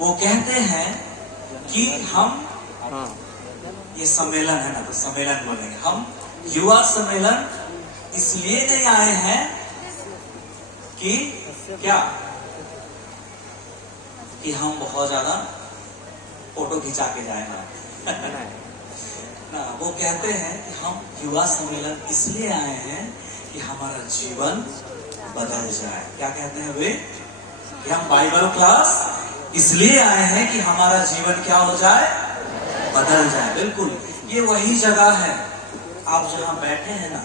वो कहते हैं कि हम, ये सम्मेलन है ना, तो सम्मेलन बोलेंगे हम, युवा सम्मेलन इसलिए नहीं आए हैं कि क्या, कि हम बहुत ज्यादा फोटो खिंचा के जाए ना, वो कहते हैं कि हम युवा सम्मेलन इसलिए आए हैं कि हमारा जीवन बदल जाए। क्या कहते हैं वे, कि हम बाइबल क्लास इसलिए आए हैं कि हमारा जीवन क्या हो जाए, बदल जाए। बिल्कुल, ये वही जगह है, आप जहां बैठे हैं ना,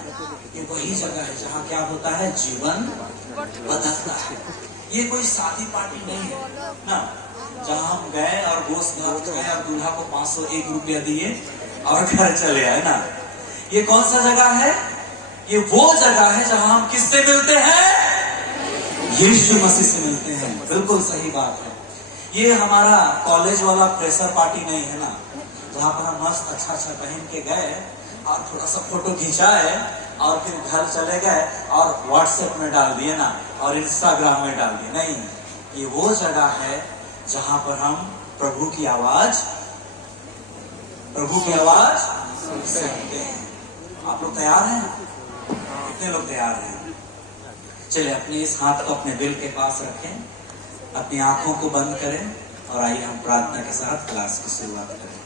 ये वही जगह है जहां क्या होता है, जीवन बदलता है। ये कोई शादी पार्टी नहीं है ना, जहां हम गए और गोश्त भात खाए और दूल्हा को 501 रुपया दिए और घर चले आए ना। ये कौन सा जगह है, ये वो जगह है जहां हम किससे मिलते हैं, यीशु मसीह से मिलते हैं। बिल्कुल सही बात है। ये हमारा कॉलेज वाला प्रेशर पार्टी नहीं है ना, जहां पर हम मस्त अच्छा अच्छा पहन के गए और थोड़ा सा फोटो खिंचाए और फिर घर चले गए और व्हाट्सएप में डाल दिए ना, और इंस्टाग्राम में डाल दिए। नहीं, ये वो जगह है जहां पर हम प्रभु की आवाज सुनते हैं। आप लोग तैयार हैं? कितने लोग तैयार हैं? चलिए अपने इस हाथ को अपने दिल के पास रखें, अपनी आंखों को बंद करें और आइए हम प्रार्थना के साथ क्लास की शुरुआत करें।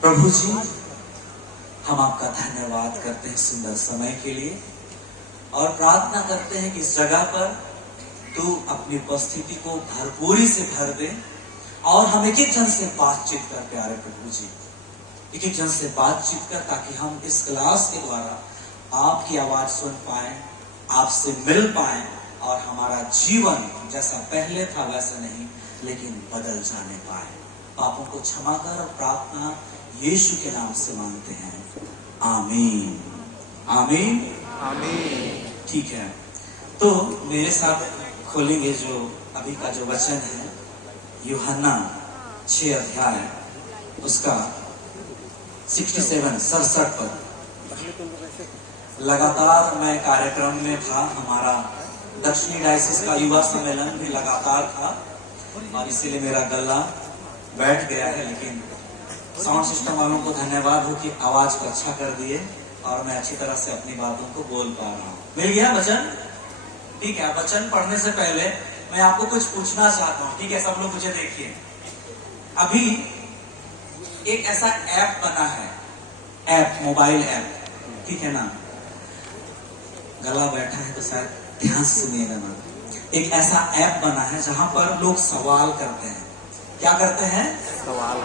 प्रभु जी, हम आपका धन्यवाद करते हैं सुंदर समय के लिए और प्रार्थना करते हैं कि इस जगह पर तू अपनी उपस्थिति को भरपूरी से भर दे और हम एक एक जन से बातचीत कर, प्यारे प्रभु जी, एक एक जन से बातचीत कर, ताकि हम इस क्लास के द्वारा आपकी आवाज सुन पाए, आपसे मिल पाए और हमारा जीवन जैसा पहले था वैसा नहीं लेकिन बदल जाने पाए। पापों को क्षमा कर और प्रार्थना यीशु के नाम से मांगते हैं, आमीन आमीन आमीन। ठीक है, तो मेरे साथ खोलेंगे जो अभी का जो वचन है, यूहन्ना 6 अध्याय उसका 67 पर। लगातार मैं कार्यक्रम में था, हमारा दक्षिणी डायसिस का युवा सम्मेलन भी लगातार था और इसीलिए मेरा गला बैठ गया है, लेकिन साउंड सिस्टम वालों को धन्यवाद हो कि आवाज को अच्छा कर दिए और मैं अच्छी तरह से अपनी बातों को बोल पा रहा हूँ। मिल गया वचन? ठीक है, वचन पढ़ने से पहले मैं आपको कुछ पूछना चाहता हूँ। ठीक है, सब लोग मुझे देखिए। अभी एक ऐसा ऐप बना है, ऐप, मोबाइल ऐप, ठीक है ना, गला बैठा है तो शायद ध्यान से सुनिएगा ना। एक ऐसा ऐप बना है जहां पर लोग सवाल करते हैं। क्या करते हैं? सवाल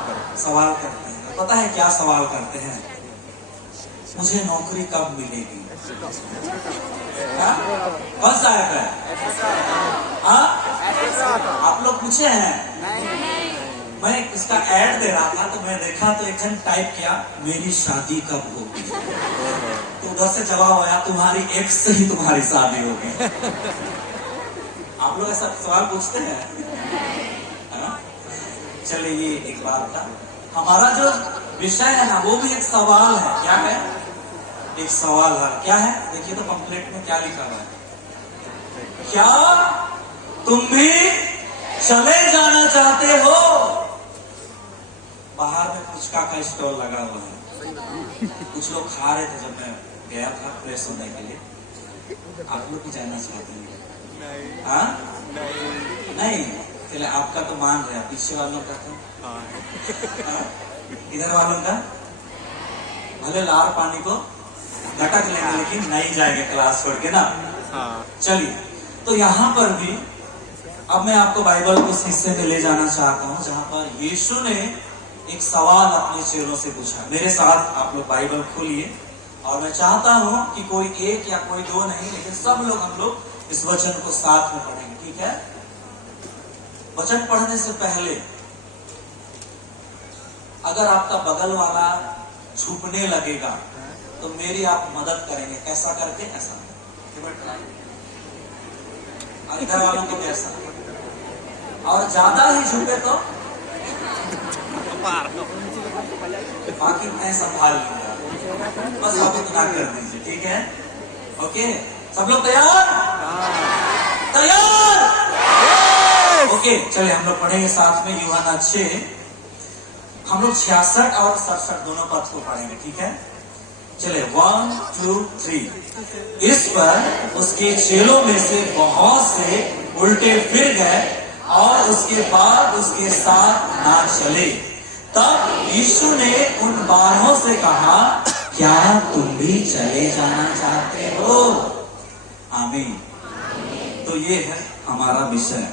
करते हैं। पता है क्या सवाल करते हैं? मुझे नौकरी कब मिलेगी? कौन सा ऐप है? आप लोग पूछे हैं? मैं इसका ऐड दे रहा था तो मैं देखा तो एक जन टाइप किया, मेरी शादी कब होगी? तो उधर से जवाब आया, तुम्हारी एक्स से ही तुम्हारी शादी होगी। आप लोग ऐसा सवाल पूछते हैं? चलिए, ये एक बात था। हमारा जो विषय है ना, वो भी एक सवाल है। क्या है? एक सवाल है। क्या है? देखिए तो पंपलेट में क्या लिखा हुआ है, क्या तुम भी चले जाना चाहते हो? बाहर में पुचका का स्टॉल लगा हुआ है, कुछ लोग खा रहे थे जब मैं गया था फ्रेश होने के लिए। आप लोग भी जाना चाहते हैं? हाँ? नहीं, चले आपका तो मान रहे, पीछे वालों का तो, इधर वालों का भले लार पानी को लटक लेंगे लेकिन नहीं जाएंगे क्लास छोड़ के ना। चलिए, तो यहाँ पर भी अब मैं आपको बाइबल के उस हिस्से में ले जाना चाहता हूँ जहाँ पर यीशु ने एक सवाल अपने चेलों से पूछा। मेरे साथ आप लोग बाइबल खोलिए और मैं चाहता हूँ कि कोई एक या कोई दो नहीं, लेकिन सब लोग, हम लोग इस वचन को साथ में पढ़ेंगे। ठीक है? वचन पढ़ने से पहले अगर आपका बगल वाला झुकने लगेगा तो मेरी आप मदद करेंगे। ऐसा करके, ऐसा, और इधर वालों को कैसा, और ज्यादा ही झुके तो बाकी मैं संभाल लूंगा। बस आप इतना कर दीजिए, ठीक है? ओके, सब लोग तैयार? तैयार? ओके, चले हम लोग पढ़ेंगे साथ में यूहन्ना 6। हम लोग 66 और 67 दोनों पद को पढ़ेंगे, ठीक है? चले 1 2 3। इस पर उसके चेलों में से बहुत से उल्टे फिर गए और उसके बाद उसके साथ ना चले। तब यीशु ने उन 12 से कहा, क्या तुम भी चले जाना चाहते हो? आमीन। तो ये है हमारा विषय।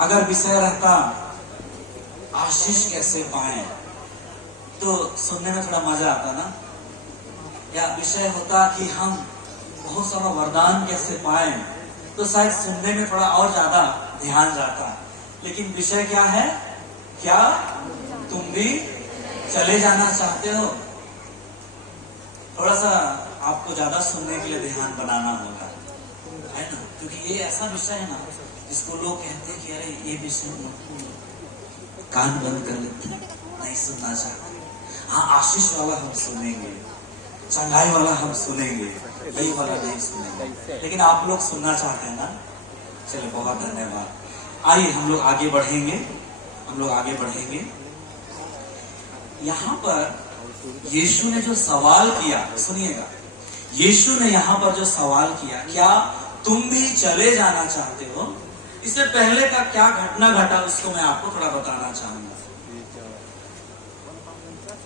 अगर विषय रहता आशीष कैसे पाए, तो सुनने में थोड़ा मजा आता ना। या विषय होता कि हम बहुत सारा वरदान कैसे पाए, तो शायद सुनने में थोड़ा और ज्यादा ध्यान जाता। लेकिन विषय क्या है? क्या तुम भी चले जाना चाहते हो? थोड़ा सा आपको ज्यादा सुनने के लिए ध्यान बनाना होगा, है ना? क्योंकि ये ऐसा विषय है ना जिसको लोग कहते हैं कि अरे ये विषय कान बंद कर लेते, नहीं सुनना चाहते। हाँ, आशीष वाला हम सुनेंगे, चंगाई वाला हम सुनेंगे, यही वाला नहीं सुनेंगे। लेकिन आप लोग सुनना चाहते हैं ना? चलिए, बहुत धन्यवाद। आइए हम लोग आगे बढ़ेंगे, यहाँ पर यीशु ने जो सवाल किया, सुनिएगा, यीशु ने यहाँ पर जो सवाल किया, क्या तुम भी चले जाना चाहते हो? इससे पहले का क्या घटना घटा उसको मैं आपको थोड़ा बताना चाहूंगा।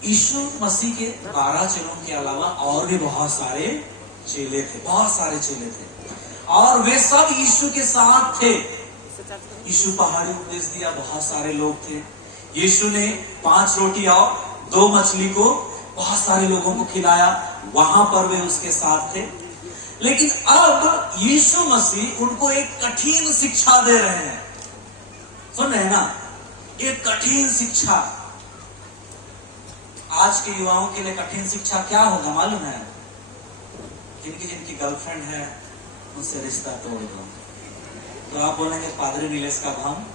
यीशु मसीह के 12 चेलों के अलावा और भी बहुत सारे चेले थे, और वे सब यीशु के साथ थे। यीशु पहाड़ी उपदेश दिया, बहुत सारे लोग थे। यीशु ने 5 रोटी और 2 मछली को बहुत सारे लोगों को खिलाया, वहां पर वे उसके साथ थे। लेकिन अब यीशु मसीह उनको एक कठिन शिक्षा दे रहे हैं। सुन रहे हैं ना? एक कठिन शिक्षा। आज के युवाओं के लिए कठिन शिक्षा क्या होगा मालूम है? जिनकी गर्लफ्रेंड है उनसे रिश्ता तोड़ दो। तो आप बोलेंगे पादरी नीलेश का हम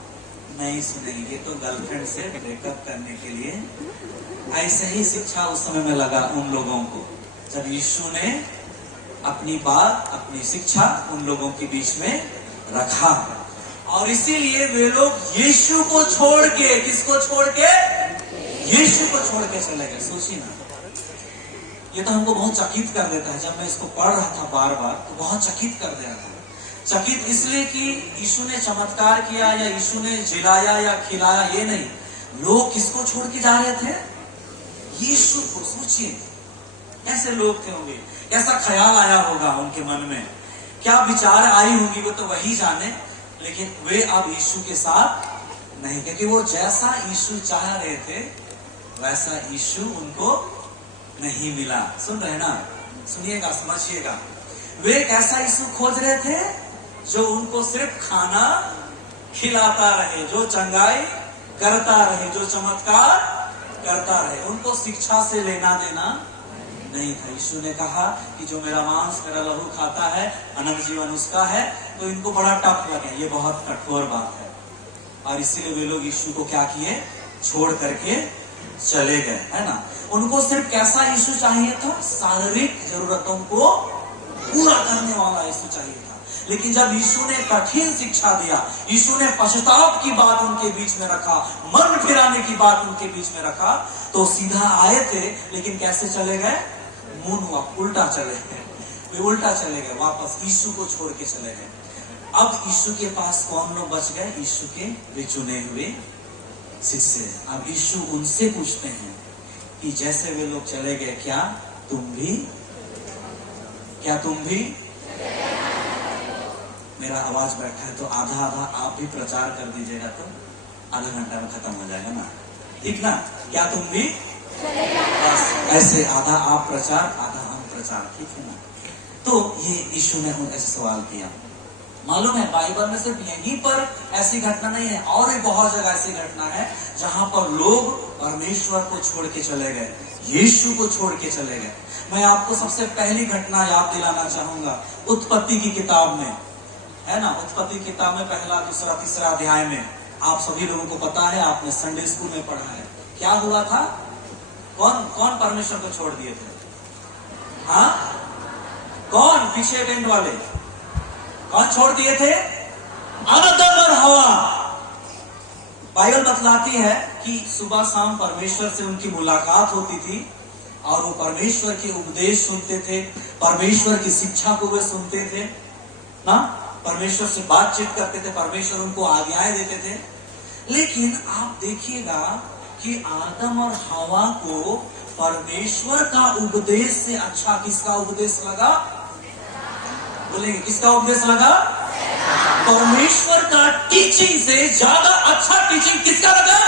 नहीं सुनेंगे, ये तो गर्लफ्रेंड से ब्रेकअप करने के लिए। ऐसे ही शिक्षा उस समय में लगा उन लोगों को, जब यीशु ने अपनी बात, अपनी शिक्षा उन लोगों के बीच में रखा। और इसीलिए वे लोग यीशु को छोड़ के, किसको छोड़ के? यीशु को छोड़ के चले गए। सोचिए ना, ये तो हमको बहुत चकित कर देता है। जब मैं इसको पढ़ रहा था बार बार, तो बहुत चकित कर दे रहा था। चकित इसलिए कि यीशु ने चमत्कार किया या यीशु ने जिलाया या खिलाया, ये नहीं। लोग किसको छोड़ के जा रहे थे? यीशु को। सोचिए कैसे लोग थे होंगे, कैसा ख्याल आया होगा उनके मन में, क्या विचार आई होंगी, वो तो वही जाने। लेकिन वे अब यीशु के साथ नहीं, क्योंकि वो जैसा यीशु चाह रहे थे वैसा यीशु उनको नहीं मिला। सुन रहे ना? सुनिएगा, समझिएगा। वे कैसा यीशु खोज रहे थे? जो उनको सिर्फ खाना खिलाता रहे, जो चंगाई करता रहे, जो चमत्कार करता रहे। उनको शिक्षा से लेना देना नहीं था। यीशु ने कहा कि जो मेरा मांस, मेरा लहू खाता है, अनंत जीवन उसका है। तो इनको बड़ा टफ लगे, ये बहुत कठोर बात है। और इसीलिए वे लोग यीशु को क्या किए? छोड़ करके चले गए, है ना? उनको सिर्फ कैसा यीशु चाहिए था? शारीरिक जरूरतों को पूरा करने वाला यीशु चाहिए था। लेकिन जब यीशु ने कठिन शिक्षा दिया, यीशु ने पश्चाताप की बात उनके बीच में रखा, मन फिराने की बात उनके बीच में रखा, तो सीधा आए थे, लेकिन कैसे चले गए? मुंह हुआ, उल्टा चले गए। वे उल्टा चले गए, वापस यीशु को छोड़ के चले गए। अब यीशु के पास कौन लोग बच गए? यीशु के वे चुने हुए शिष्य। अब यीशु उनसे पूछते हैं कि जैसे वे लोग चले गए, क्या तुम भी? मेरा आवाज बैठा है तो आधा आधा आप भी प्रचार कर दीजिएगा, तो आधा घंटा में खत्म हो जाएगा ना, ठीक ना? क्या तुम भी? बस ऐसे आधा आप प्रचार, आधा हम प्रचार, ठीक है ना? तो ये यीशु ने ऐसे सवाल किया। मालूम है, बाइबल में सिर्फ यहीं पर ऐसी घटना नहीं है, और भी बहुत जगह ऐसी घटना है जहां पर लोग परमेश्वर को छोड़ के चले गए, यीशु को छोड़ के चले गए। मैं आपको सबसे पहली घटना याद दिलाना चाहूंगा, उत्पत्ति की किताब में, है ना? उत्पत्ति की किताब में 1, 2, 3 अध्याय में आप सभी लोगों को पता है, आपने संडे स्कूल में पढ़ा है। क्या हुआ था? कौन परमेश्वर को छोड़ दिए थे? हाँ, कौन? पीछे टेंट वाले कौन छोड़ दिए थे? आदम और हवा। बाइबल बतलाती है कि सुबह शाम परमेश्वर से उनकी मुलाकात होती थी और वो परमेश्वर के उपदेश सुनते थे, परमेश्वर की शिक्षा को वे सुनते थे ना, परमेश्वर से बातचीत करते थे, परमेश्वर उनको आज्ञाएं देते थे। लेकिन आप देखिएगा कि आदम और हवा को परमेश्वर का उपदेश से अच्छा किसका उपदेश लगा? बोलेंगे किसका उपदेश लगा? परमेश्वर का टीचिंग से ज्यादा अच्छा टीचिंग किसका लगा?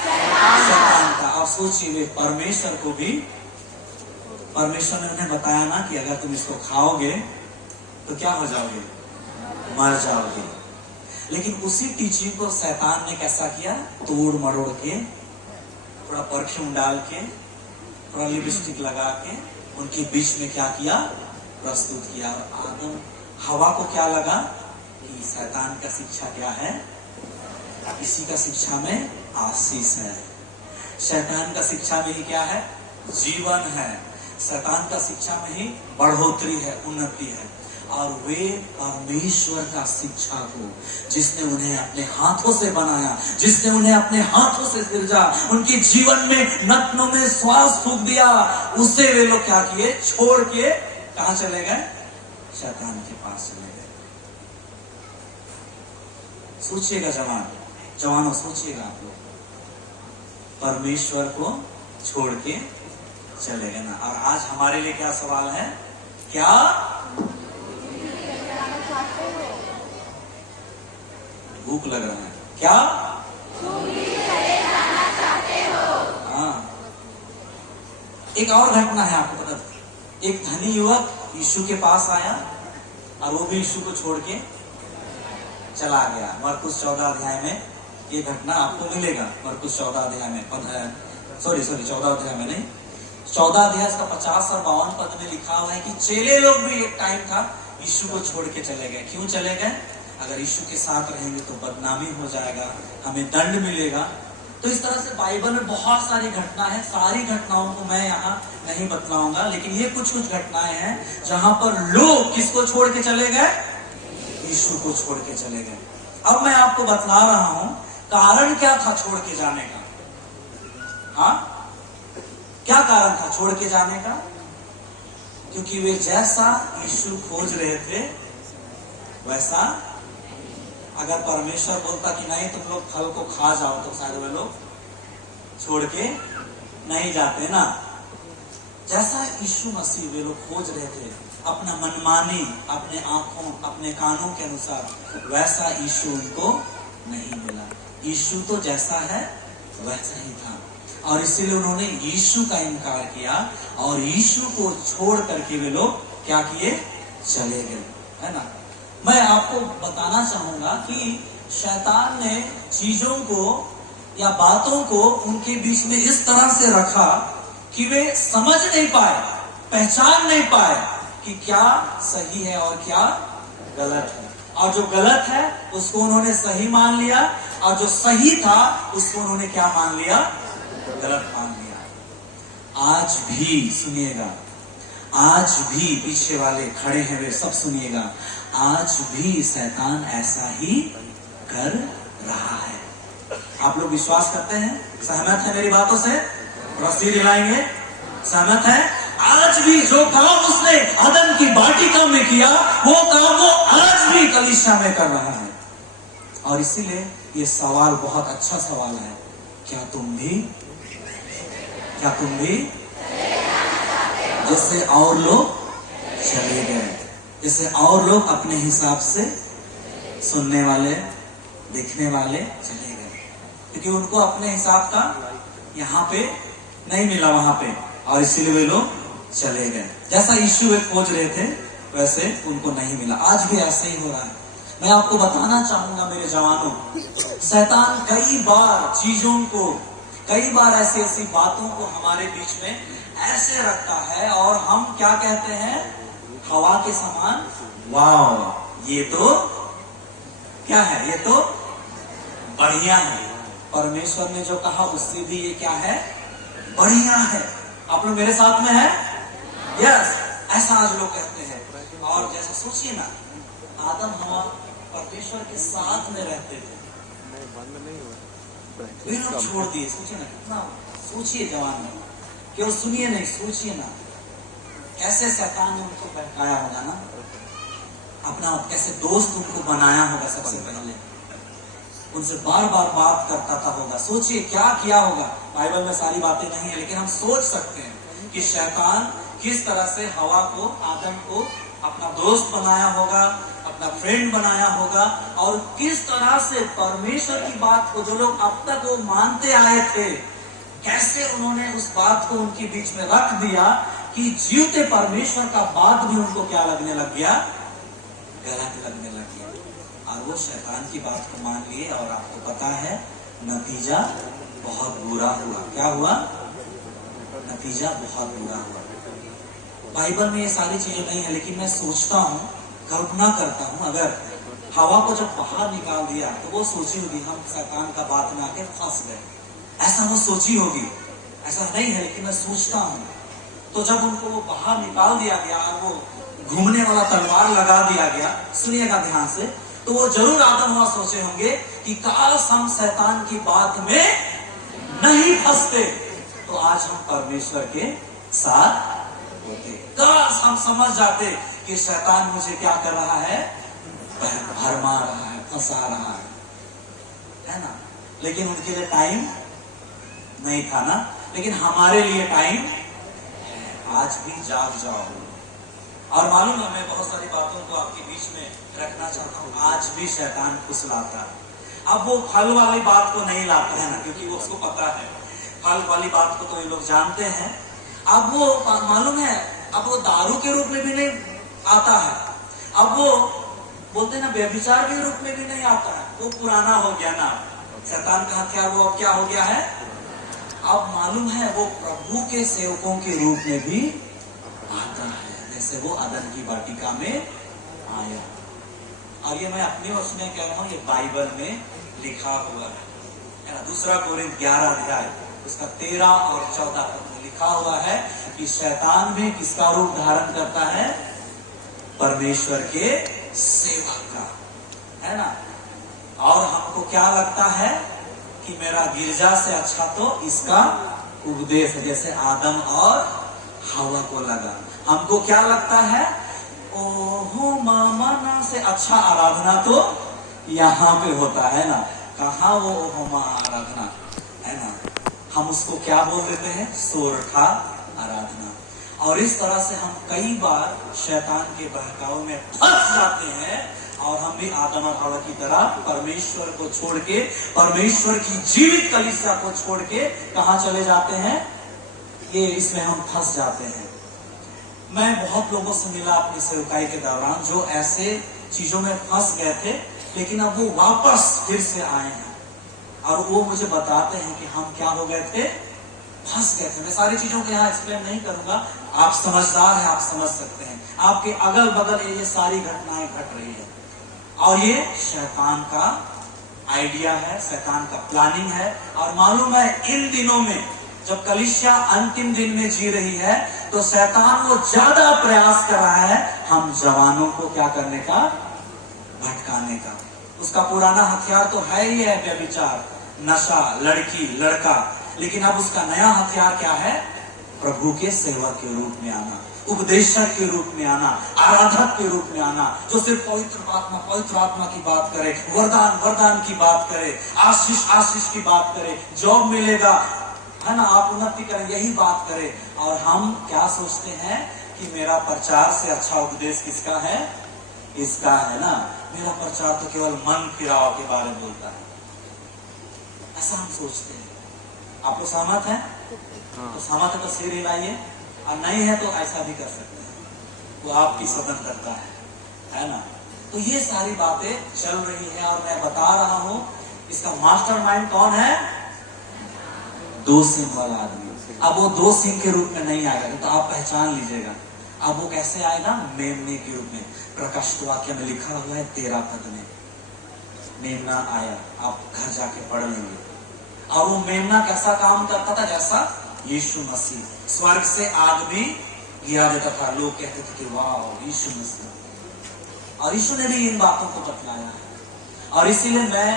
शैतान का। आप सोचिए, परमेश्वर को भी परमेश्वर ने उन्हें बताया ना कि अगर तुम इसको खाओगे तो क्या हो जाओगे? मर जाओगे। लेकिन उसी टीचिंग को शैतान ने कैसा किया? तोड़ मरोड़ के, थोड़ा परफ्यूम डाल के, थोड़ा लिपस्टिक लगा के उनके बीच में क्या किया? प्रस्तुत किया। और आदम हवा को क्या लगा कि शैतान का शिक्षा क्या है? इसी का शिक्षा में आशीष है। शैतान का शिक्षा में ही क्या है? जीवन है। शैतान का शिक्षा में ही बढ़ोतरी है, उन्नति है। और वे परमेश्वर का शिक्षा को, जिसने उन्हें अपने हाथों से बनाया, जिसने उन्हें अपने हाथों से सिरजा, उनके जीवन में नथनों में श्वास फूंक दिया, उसे वे लोग क्या किए? छोड़ के कहां चले गए? शैतान के पास चले गए। सोचिएगा जवानों सोचिएगा, आप लोग परमेश्वर को छोड़ के चले गए ना। और आज हमारे लिए क्या सवाल है? क्या भूख लग रहा है? क्या हाँ। एक और घटना है, आपको पता? एक धनी युवक यीशु के पास आया और वो भी यीशु को छोड़ के चला गया। मरकुस 14 अध्याय में ये घटना आपको मिलेगा। मरकुस 14 अध्याय में 14 अध्याय में नहीं, 14 अध्याय का 50 और 52 पद में लिखा हुआ है कि चेले लोग भी एक टाइम था यीशु को छोड़ के चले गए। क्यों चले गए? अगर यीशु के साथ रहेंगे तो बदनामी हो जाएगा, हमें दंड मिलेगा। तो इस तरह से बाइबल में बहुत सारी घटना है। सारी घटनाओं को मैं यहाँ नहीं बतलाऊंगा, लेकिन ये कुछ घटनाएं हैं जहां पर लोग किसको छोड़ के चले गए? यीशु को छोड़ के चले गए। अब मैं आपको बतला रहा हूं कारण क्या था छोड़ के जाने का। हाँ, क्या कारण था छोड़ के जाने का? क्योंकि वे जैसा यीशु खोज रहे थे वैसा, अगर परमेश्वर बोलता कि नहीं तुम लोग फल को खा जाओ तो शायद वे लोग छोड़ के नहीं जाते ना। जैसा यीशु मसीह वे लोग खोज रहे थे अपना मनमानी, अपने आंखों, अपने कानों के अनुसार, वैसा यीशु उनको नहीं मिला। यीशु तो जैसा है वैसा ही था और इसीलिए उन्होंने यीशु का इनकार किया और यीशु को छोड़ करके वे लोग क्या किए? चले गए, है ना। मैं आपको बताना चाहूंगा कि शैतान ने चीजों को या बातों को उनके बीच में इस तरह से रखा कि वे समझ नहीं पाए, पहचान नहीं पाए कि क्या सही है और क्या गलत है। और जो गलत है उसको उन्होंने सही मान लिया और जो सही था उसको उन्होंने क्या मान लिया? गलत मान लिया। आज भी सुनिएगा, आज भी पीछे वाले खड़े हैं वे सब सुनिएगा, आज भी शैतान ऐसा ही कर रहा है। आप लोग विश्वास करते हैं? सहमत है मेरी बातों से? रस्सी दिलाएंगे? सहमत है? आज भी जो काम उसने आदम की वाटिका में किया वो काम वो आज भी कलीसिया में कर रहा है। और इसीलिए ये सवाल बहुत अच्छा सवाल है, क्या तुम भी जैसे और लोग चले गए, जैसे और लोग अपने हिसाब से सुनने वाले, देखने वाले चले गए, क्योंकि उनको अपने हिसाब का यहाँ पे नहीं मिला वहां पे, और इसीलिए वे लोग चले गए। जैसा यीशु वे खोज रहे थे वैसे उनको नहीं मिला। आज भी ऐसे ही हो रहा है। मैं आपको बताना चाहूंगा मेरे जवानों, शैतान कई बार चीजों को, कई बार ऐसी ऐसी बातों को हमारे बीच में ऐसे रखता है और हम क्या कहते हैं? हवा के समान, वाह ये तो क्या है? ये तो बढ़िया है। परमेश्वर ने जो कहा उससे भी ये क्या है? बढ़िया है। आप लोग मेरे साथ में है? यस, ऐसा आज लोग कहते हैं। और जैसा सोचिए ना, आदम हवा परमेश्वर के साथ में रहते थे, नहीं बंद नहीं हुआ। वे लोग छोड़ दिए। सोचिए ना, कितना सोचिए जवान में, केवल सुनिए नहीं, सोचिए ना, कैसे शैतान ने उनको बहकाया होगा ना, अपना कैसे दोस्त उनको बनाया होगा। सबसे पहले उनसे बार बार बात करता था होगा। सोचिए क्या किया होगा। बाइबल में सारी बातें नहीं है, लेकिन हम सोच सकते हैं कि शैतान किस तरह से हवा को, आदम को अपना दोस्त बनाया होगा, अपना फ्रेंड बनाया होगा, और किस तरह से परमेश्वर की बात को जो लोग अब तक वो मानते आए थे, कैसे उन्होंने उस बात को उनके बीच में रख दिया कि जीवते परमेश्वर का बात भी उनको क्या लगने लग गया, गलत लगने लग गया, और वो शैतान की बात को मान लिए। और आपको पता है नतीजा बहुत बुरा हुआ। क्या हुआ? नतीजा बहुत बुरा हुआ। बाइबल में ये सारी चीजें नहीं है, लेकिन मैं सोचता हूँ, कल्पना करता हूँ, अगर हवा को जब बाहर निकाल दिया तो वो सोची होगी हम शैतान का बात में आके फंस गए, ऐसा वो सोची होगी। ऐसा नहीं है, लेकिन मैं सोचता हूँ। तो जब उनको वो बाहर निकाल दिया गया और वो घूमने वाला तलवार लगा दिया गया, सुनिएगा ध्यान से, तो वो जरूर आदम हवा सोचे होंगे कि काश हम शैतान की बात में नहीं फंसते तो आज हम परमेश्वर के साथ होते। काश हम समझ जाते कि शैतान मुझे क्या कर रहा है, भरमा रहा है, फंसा रहा है ना। लेकिन उनके लिए टाइम नहीं था ना, लेकिन हमारे लिए टाइम है। आज भी जाग जाओ। और मालूम है, मैं बहुत सारी बातों को आपके बीच में रखना चाहता हूँ। आज भी शैतान फुसलाता है। अब वो फल वाली बात को नहीं लाता है ना, क्योंकि वो उसको पता है फल वाली बात को तो ये लोग जानते हैं। अब वो मालूम है, अब वो दारू के रूप में भी नहीं आता है, अब वो बोलते ना व्यभिचार के रूप में भी नहीं आता है, वो पुराना हो गया ना। शैतान का हथियार वो अब क्या हो गया है, अब मालूम है वो प्रभु के सेवकों के रूप में भी आता है, जैसे वो अदन की वाटिका में आया। और ये मैं अपनी वचन में कह रहा हूँ, ये बाइबल में लिखा हुआ है ना। 2 कोरिन्थ 11 अध्याय उसका 13 और 14 पद में लिखा हुआ है कि शैतान भी किसका रूप धारण करता है, परमेश्वर के सेवक का, है ना। और हमको क्या लगता है कि मेरा गिरजा से अच्छा तो इसका उपदेश है, जैसे आदम और हवा को लगा। हमको क्या लगता है, ओहो मामा से अच्छा आराधना तो यहाँ पे होता है ना। कहाँ वो ओहो आराधना है ना, हम उसको क्या बोल देते हैं, सोरठा आराधना। और इस तरह से हम कई बार शैतान के बहकाव में फंस जाते हैं, और हम भी आदम और हवा की तरह परमेश्वर को छोड़ के, परमेश्वर की जीवित कलीसिया को छोड़ के कहाँ चले जाते हैं, ये इसमें हम फंस जाते हैं। मैं बहुत लोगों से मिला अपनी सेवकाई के दौरान जो ऐसे चीजों में फंस गए थे, लेकिन अब वो वापस फिर से आए हैं, और वो मुझे बताते हैं कि हम क्या हो गए थे, फंस गए थे। मैं सारी चीजों को यहाँ एक्सप्लेन नहीं करूंगा, आप समझदार हैं, आप समझ सकते हैं। आपके अगल बगल ये सारी घटनाएं घट रही है, और ये शैतान का आइडिया है, शैतान का प्लानिंग है। और मालूम है इन दिनों में जब कलीसिया अंतिम दिन में जी रही है, तो शैतान वो ज्यादा प्रयास कर रहा है हम जवानों को क्या करने का, भटकाने का। उसका पुराना हथियार तो है ही है, व्यभिचार, नशा, लड़की, लड़का, लेकिन अब उसका नया हथियार क्या है, प्रभु के सेवक के रूप में आना, उपदेशक के रूप में आना, आराधक के रूप में आना, जो सिर्फ पवित्र आत्मा की बात करे, वरदान की बात करे, आशीष की बात करे, जॉब मिलेगा, है ना, आप उन्नति करें, यही बात करे। और हम क्या सोचते हैं कि मेरा प्रचार से अच्छा उपदेश किसका है, इसका है ना। मेरा प्रचार तो केवल मन फिराव के बारे में बोलता है, ऐसा हम सोचते हैं। आप लोग सहमत हैं? तो सहमत है तो सिर हिलाइए, और नहीं है तो ऐसा भी कर सकते हैं, वो आपकी स्वतंत्रता है ना। तो ये सारी बातें चल रही है, और मैं बता रहा हूं इसका मास्टरमाइंड कौन है, 2 सिंह वाला आदमी। अब वो 2 सिंह के रूप में नहीं आएगा, तो आप पहचान लीजिएगा। अब वो कैसे आएगा, मेमने के रूप में। प्रकाशित वाक्य में लिखा हुआ है 13 पद में, मेमना आया, आप घर जाके पढ़ लेंगे। और वो मेमना कैसा काम करता था, जैसा यीशु मसीह स्वर्ग से आग भी गिरा देता था। लोग कहते थे कि वाह यीशु मसीह, और यीशु ने भी इन बातों को बतलाया है। और इसीलिए मैं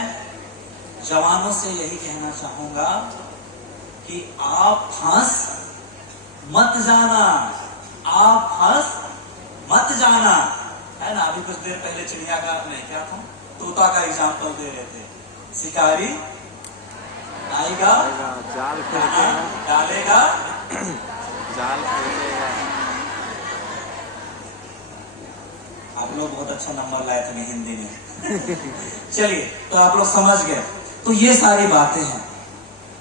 जवानों से यही कहना चाहूंगा कि आप फंस मत जाना, आप फंस मत जाना, है ना। अभी कुछ देर पहले चिड़िया का नहीं क्या था, तोता का एग्जाम्पल दे रहे थे। शिकारी आएगा, जाल फेंकेगा, डालेगा, जाल फेंकेगा। आप लोग बहुत अच्छा नंबर लाए थे हिंदी में। चलिए, तो आप लोग समझ गए। तो ये सारी बातें हैं।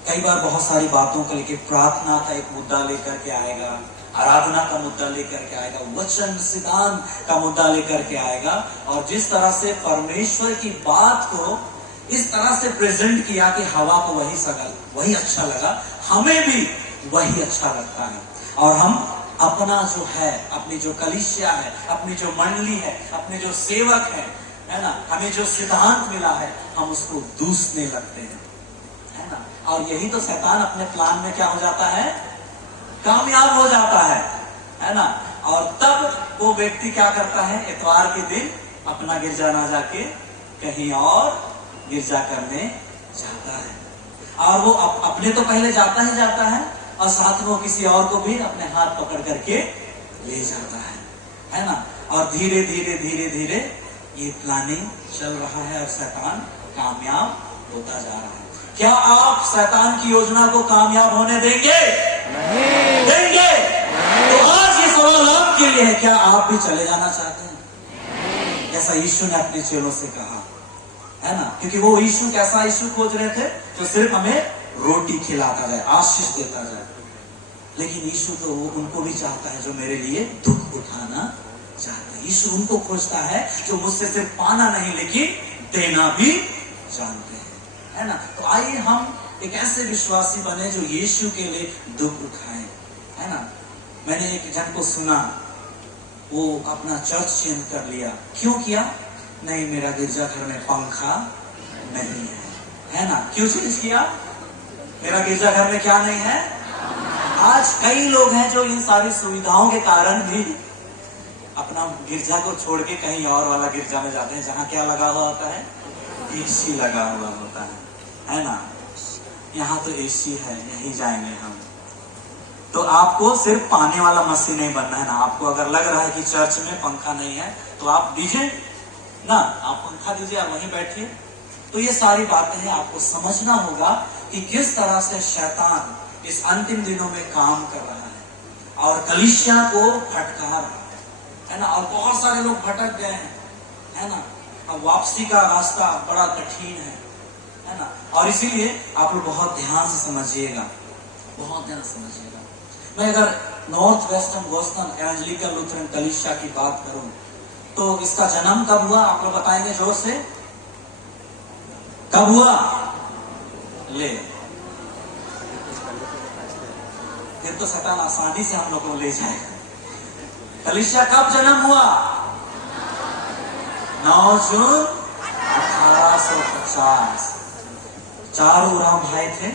कई बार बहुत सारी बातों को लेकर प्रार्थना का एक मुद्दा लेकर के आएगा, आराधना का मुद्दा लेकर के आएगा, वचन सिद्धांत का मुद्दा लेकर के आएगा। और जिस तरह से परमेश्वर की बात को इस तरह से प्रेजेंट किया कि हवा को वही अच्छा लगा, हमें भी वही अच्छा लगता है। और हम अपना जो है, अपनी जो कलीसिया है, अपनी जो मंडली है, अपने जो सेवक है ना, हमें जो सिद्धांत मिला है, हम उसको दूसने लगते हैं, है ना। और यही तो शैतान अपने प्लान में क्या हो जाता है, कामयाब हो जाता है ना। और तब वो व्यक्ति क्या करता है, इतवार के दिन अपना गिरजा ना जाके कहीं और गिरजा करने जाता है। और वो अपने तो पहले जाता है और साथ में वो किसी और को भी अपने हाथ पकड़ करके ले जाता है ना। और धीरे धीरे धीरे धीरे ये प्लानिंग चल रहा है और शैतान कामयाब होता जा रहा है। क्या आप शैतान की योजना को कामयाब होने देंगे? नहीं देंगे। तो आज ये सवाल आपके लिए है, क्या आप भी चले जाना चाहते हैं जैसा यीशु ने अपने चेलों से कहा, है ना। क्योंकि वो यीशु कैसा यीशु खोज रहे थे, जो सिर्फ हमें रोटी खिलाता जाए, आशीष देता जाए। लेकिन यीशु तो वो उनको भी चाहता है जो मेरे लिए दुख उठाना चाहते हैं। यीशु उनको खोजता है जो मुझसे सिर्फ पाना नहीं लेकिन देना भी जानते हैं, है ना। तो आइए हम एक ऐसे विश्वासी बने जो यीशु के लिए दुख उठाएं, है ना। मैंने एक जन को सुना, वो अपना चर्च चेंज कर लिया। क्यों किया? नहीं, मेरा गिरजाघर में पंखा नहीं है ना। क्यों चेंज किया? मेरा गिरजाघर में क्या नहीं है। आज कई लोग हैं जो इन सारी सुविधाओं के कारण भी अपना गिरजा को छोड़ के कहीं और वाला गिरजा में जाते हैं, जहां क्या लगा हुआ होता है, एसी लगा हुआ होता है ना। यहाँ तो एसी है, यहीं जाएंगे हम। तो आपको सिर्फ पानी वाला मसीह नहीं बनना है ना। आपको अगर लग रहा है कि चर्च में पंखा नहीं है तो आप दीजिए ना, आप पंखा दीजिए और वहीं बैठिए। तो ये सारी बातें हैं, आपको समझना होगा कि किस तरह से शैतान इस अंतिम दिनों में काम कर रहा है और कलीसिया को भटका रहा है ना। और बहुत सारे लोग भटक गए हैं, है ना। अब वापसी का रास्ता बड़ा कठिन है ना। और इसीलिए आप लोग बहुत ध्यान से समझिएगा, बहुत ध्यान से समझिएगा। मैं अगर नॉर्थ वेस्टर्न गोस्टन एवेंजेलिकल लूथरन कलीसिया की बात करूं तो इसका जन्म कब हुआ, आप लोग बताएंगे जोर से, कब हुआ? ले, फिर तो शैतान आसानी से हम लोग को ले जाएगा। कलीसिया कब जन्म हुआ? 9 जून 1850। 4 उराव भाई थे,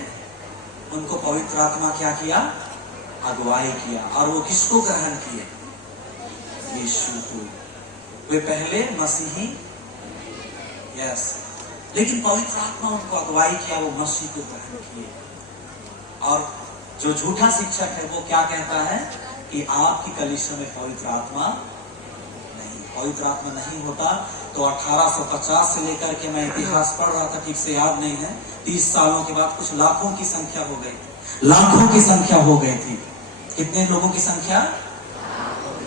उनको पवित्र आत्मा क्या किया? अगुवाई किया। और वो किसको ग्रहण किए? यीशु को। वे पहले मसीही, यस, लेकिन पवित्र आत्मा उनको अगुवाई किया, वो मसीह को ग्रहण किए। और जो झूठा शिक्षक है वो क्या कहता है कि आपकी कलीसिया में पवित्र आत्मा नहीं, पवित्र आत्मा नहीं होता। तो 1850 से लेकर के, मैं इतिहास पढ़ रहा था, ठीक से याद नहीं है, 30 सालों के बाद कुछ लाखों की संख्या हो गई, लाखों की संख्या हो गई थी। कितने लोगों की संख्या?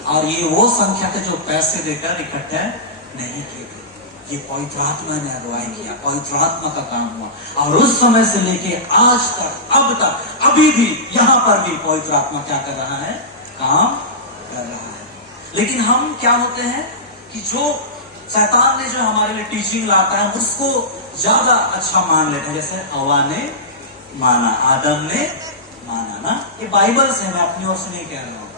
और ये वो संख्या थे जो पैसे देकर इकट्ठे नहीं किए थे, ये पवित्र आत्मा ने अगुवाई किया, पवित्र आत्मा का काम हुआ। और उस समय से लेके आज तक, अब तक, अभी भी यहाँ पर भी पवित्र आत्मा क्या कर रहा है? काम कर रहा है। लेकिन हम क्या होते हैं कि जो शैतान ने जो हमारे लिए टीचिंग लाता है उसको ज्यादा अच्छा मान लेते हैं। जैसे हवा ने माना, आदम ने माना ना, ये बाइबल से, मैं अपनी ओर से नहीं कह रहा हूँ,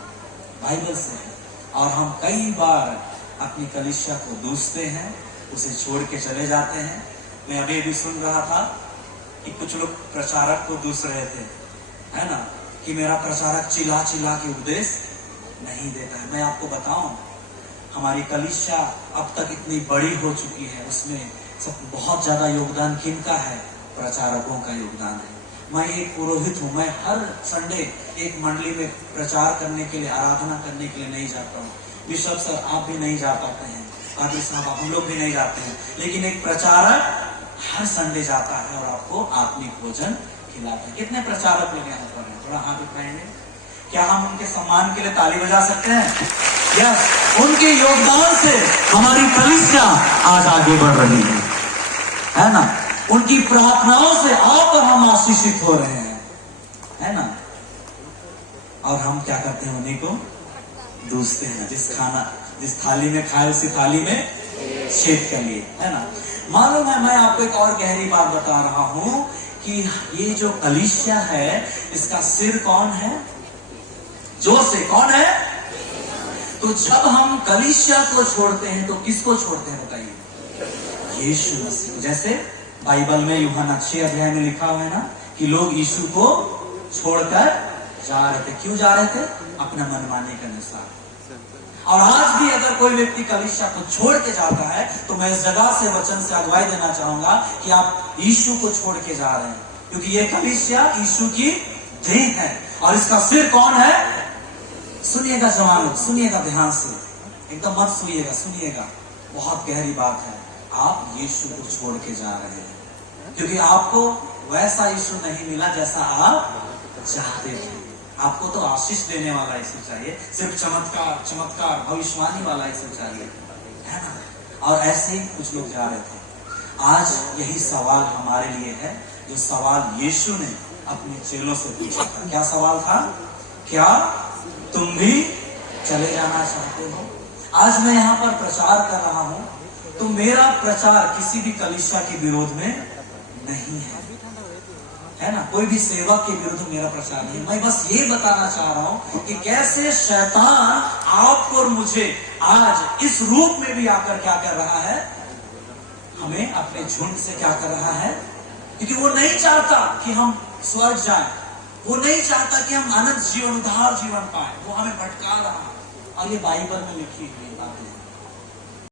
बाइबल से है। और हम कई बार अपनी कलीसिया को दूसते हैं, उसे छोड़ के चले जाते हैं। मैं अभी भी सुन रहा था कि कुछ लोग प्रचारक को दूस रहे थे, है ना, कि मेरा प्रचारक चिल्ला चिल्ला के उपदेश नहीं देता है। मैं आपको बताऊं, हमारी कलीसिया अब तक इतनी बड़ी हो चुकी है, उसमें सब बहुत ज्यादा योगदान किनका है? प्रचारकों का योगदान है। मैं एक पुरोहित हूँ, मैं हर संडे एक मंडली में प्रचार करने के लिए, आराधना करने के लिए नहीं जाता हूँ। बिशप सर आप भी नहीं जा पाते हैं, पादी साहब हम लोग भी नहीं जाते हैं, लेकिन एक प्रचारक हर संडे जाता है और आपको आत्मिक भोजन खिलाते हैं। कितने प्रचारक लोग यहाँ पर हैं? थोड़ा हाथ उठाएंगे। क्या हम उनके सम्मान के लिए ताली बजा सकते हैं? यस, उनके योगदान से हमारी कलीसिया आज आगे बढ़ रही है ना? उनकी प्रार्थनाओं से आप और हम आशीषित हो रहे हैं, है ना? और हम क्या करते हैं? उन्हीं को दूसते हैं। जिस थाली में खाए उसी थाली में छेद कर लिए, है ना? मालूम है, मैं आपको एक और गहरी बात बता रहा हूं कि ये जो कलीसिया है इसका सिर कौन है? जोर से कौन है? तो जब हम कलीसिया को छोड़ते हैं तो किसको छोड़ते हैं बताइए? यीशु मसीह। जैसे बाइबल में यूहन्ना 6 अध्याय में लिखा हुआ है ना कि लोग यीशु को छोड़कर जा रहे थे। क्यों जा रहे थे? अपना मनमाने के अनुसार। और आज भी अगर कोई व्यक्ति कलीसिया को छोड़ के जाता है तो मैं इस जगह से वचन से अगुवाई देना चाहूंगा कि आप यीशु को छोड़ के जा रहे हैं, क्योंकि ये कलीसिया यीशु की देह है और इसका सिर कौन है? सुनिएगा जवानों, सुनिएगा ध्यान से, एकदम मत सुनिएगा, सुनिएगा, बहुत गहरी बात है। आप यीशु को छोड़ के जा रहे हैं क्योंकि आपको वैसा यीशु नहीं मिला जैसा आप चाहते थे। आपको तो आशीष देने वाला यीशु चाहिए, सिर्फ चमत्कार भविष्यवाणी वाला यीशु चाहिए, है ना? और ऐसे ही कुछ लोग जा रहे थे। आज यही सवाल हमारे लिए है जो सवाल यीशु ने अपने चेलों से पूछा था। क्या सवाल था? क्या तुम भी चले जाना चाहते हो? आज मैं यहाँ पर प्रचार कर रहा हूँ तो मेरा प्रचार किसी भी कलीसिया के विरोध में नहीं है ना? कोई भी सेवक के विरुद्ध मेरा प्रचार नहीं। मैं बस ये बताना चाह रहा हूं कि कैसे शैतान आपको और मुझे आज इस रूप में भी आकर क्या कर रहा है? हमें अपने झुंड से क्या कर रहा है? क्योंकि वो नहीं चाहता कि हम स्वर्ग जाएं, वो नहीं चाहता कि हम अनंत जीवन, उद्धार जीवन पाए। वो हमें भटका रहा है और ये बाइबल में लिखी हुई बातें।